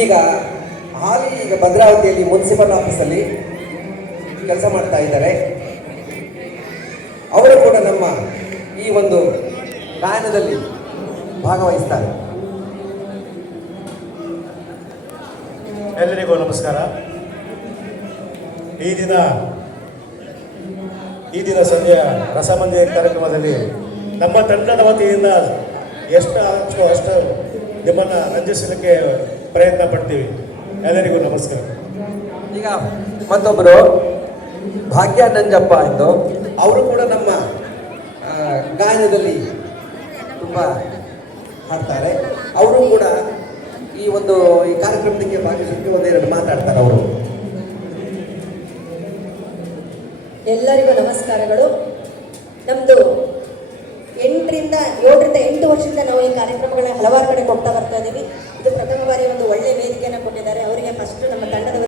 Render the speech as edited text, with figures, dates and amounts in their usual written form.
ಈಗ ಭದ್ರಾವತಿಯಲ್ಲಿ ಮುನ್ಸಿಪಲ್ ಆಫೀಸಲ್ಲಿ ಕೆಲಸ ಮಾಡ್ತಾ ಇದ್ದಾರೆ. ಅವರು ಕೂಡ ನಮ್ಮ ಈ ಒಂದು ಗಾಯನದಲ್ಲಿ ಭಾಗವಹಿಸ್ತಾರೆ. ಎಲ್ಲರಿಗೂ ನಮಸ್ಕಾರ. ಈ ದಿನ ಸಂಜೆಯ ರಸಮಂಜರಿ ಕಾರ್ಯಕ್ರಮದಲ್ಲಿ ನಮ್ಮ ತಂಡದ ವತಿಯಿಂದ ಎಷ್ಟು ಆಗುತ್ತೋ ಅಷ್ಟು ನಿಮ್ಮನ್ನು ರಂಜಿಸಲಿಕ್ಕೆ ಪ್ರಯತ್ನ ಪಡ್ತೀವಿ. ಎಲ್ಲರಿಗೂ ನಮಸ್ಕಾರ. ಈಗ ಮತ್ತೊಬ್ಬರು ಭಾಗ್ಯ ನಂಜಪ್ಪ ಎಂದು ಅವರು ಕೂಡ ನಮ್ಮ ಗಾಯನದಲ್ಲಿ ತುಂಬ ಹಾಡ್ತಾರೆ. ಅವರು ಕೂಡ ಈ ಕಾರ್ಯಕ್ರಮಕ್ಕೆ ಭಾಗವಹಿಸಲಿಕ್ಕೆ ಒಂದೆರಡು ಮಾತಾಡ್ತಾರೆ. ಅವರು ಎಲ್ಲರಿಗೂ ನಮಸ್ಕಾರಗಳು. ನಮ್ಮದು 7 ವರ್ಷದಿಂದ ನಾವು ಈ ಕಾರ್ಯಕ್ರಮಗಳನ್ನ ಹಲವಾರು ಕಡೆ ಕೊಡ್ತಾ ಬರ್ತಾ ಇದ್ದೀವಿ. ಇದು ಪ್ರಥಮ ಬಾರಿ ಒಂದು ಒಳ್ಳೆ ವೇದಿಕೆಯನ್ನು ಕೊಟ್ಟಿದ್ದಾರೆ. ಅವರಿಗೆ ಫಸ್ಟ್ ನಮ್ಮ ತಂಡ